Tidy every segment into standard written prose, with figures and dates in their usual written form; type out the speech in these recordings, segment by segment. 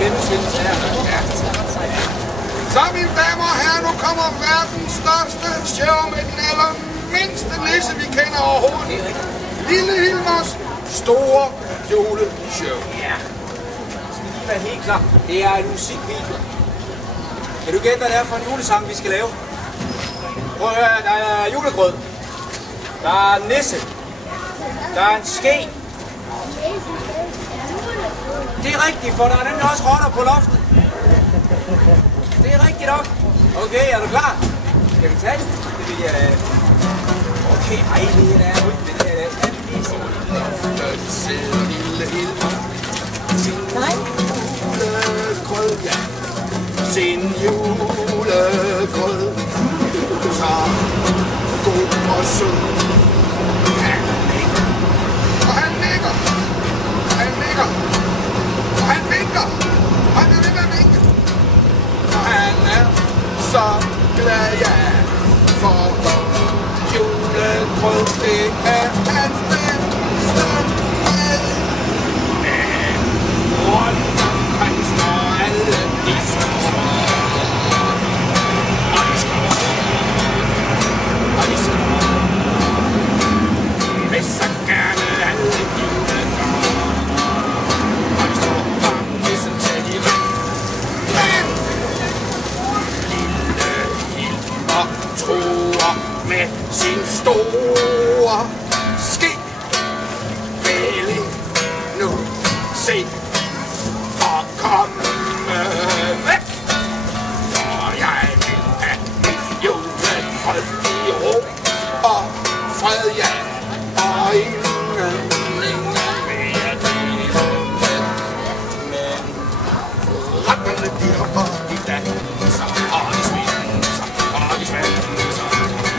genudsendelse her. Ja. Så mine damer og herrer, nu kommer verdens største show med den allermindste nisse, vi kender overhovedet. Lille Hilmers store juleshow. Ja. Skal lige være helt klar. Det er en musikvideo. Kan du gætte, hvad det er for en julesang, vi skal lave? Prøv at høre, der er julegrød. Der er en nisse. Der er en ske. Det er rigtigt, for der er nemlig også rotter på loftet. Det er rigtigt nok. Okay, er du klar? Skal vi tage det? Det vil jeg... Okay, ej, det er ud med det her. Loftet sidder lille Hilmer. Sin julegrød, ja. Sin julegrød. Så god og sød. Og han nikker. Han nikker. Og han vinker. Han er ved med at vinke. Og han er så glad, ja. For julegrød, det er hans bedste mad. Men rundt omkring står alle de små. Og de står. Og de står. Vil så gerne alle julegrød. Og de står banken til de ring. Men lille Hilmer tror med sin store ske. Vil I nu se og komme væk? For jeg vil have julegrød i ro og fred, ja. Og ingen mere dele. Men ratterne de hopper, de danser, og de svinser, og de svanser.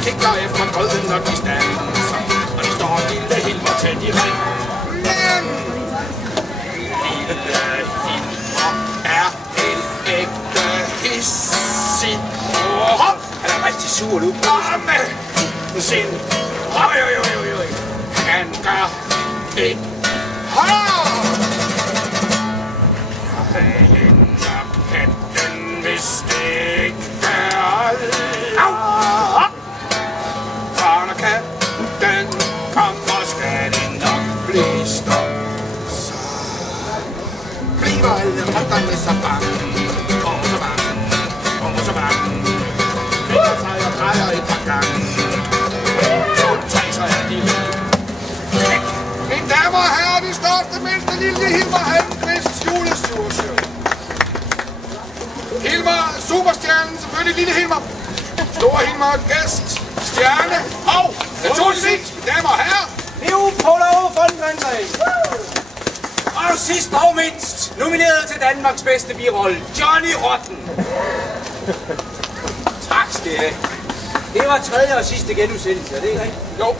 Kigger efter grøden, når de standser, og de står lille Hilmer til de ring. Men lille Hilmer er en ægte hissig hop. Han er rigtig sur nu. Og med sin han gør et hår. Jeg hænger katten, hvis det ikke er lav. For når katten kommer, skal det nok blive stop. Så bliver alle rotterne så bange. Og så bange. Og så bange. Vækker sig og drejer et par gange. Mine damer og herrer, de største, mindste lille Hilmer Halmqvists juleshow. Hilmer, superstjernen, selvfølgelig lille Hilmer. Store Hilmer, gæst, stjerne og naturligvis, mine damer og herrer. Liv Polo Fondgrænser. Og sidst og mindst, nomineret til Danmarks bedste birolle, Johnny Rotten. Tak skal I have. Det var tredje og sidste genudsendelse, er det ikke rigtigt? Jo.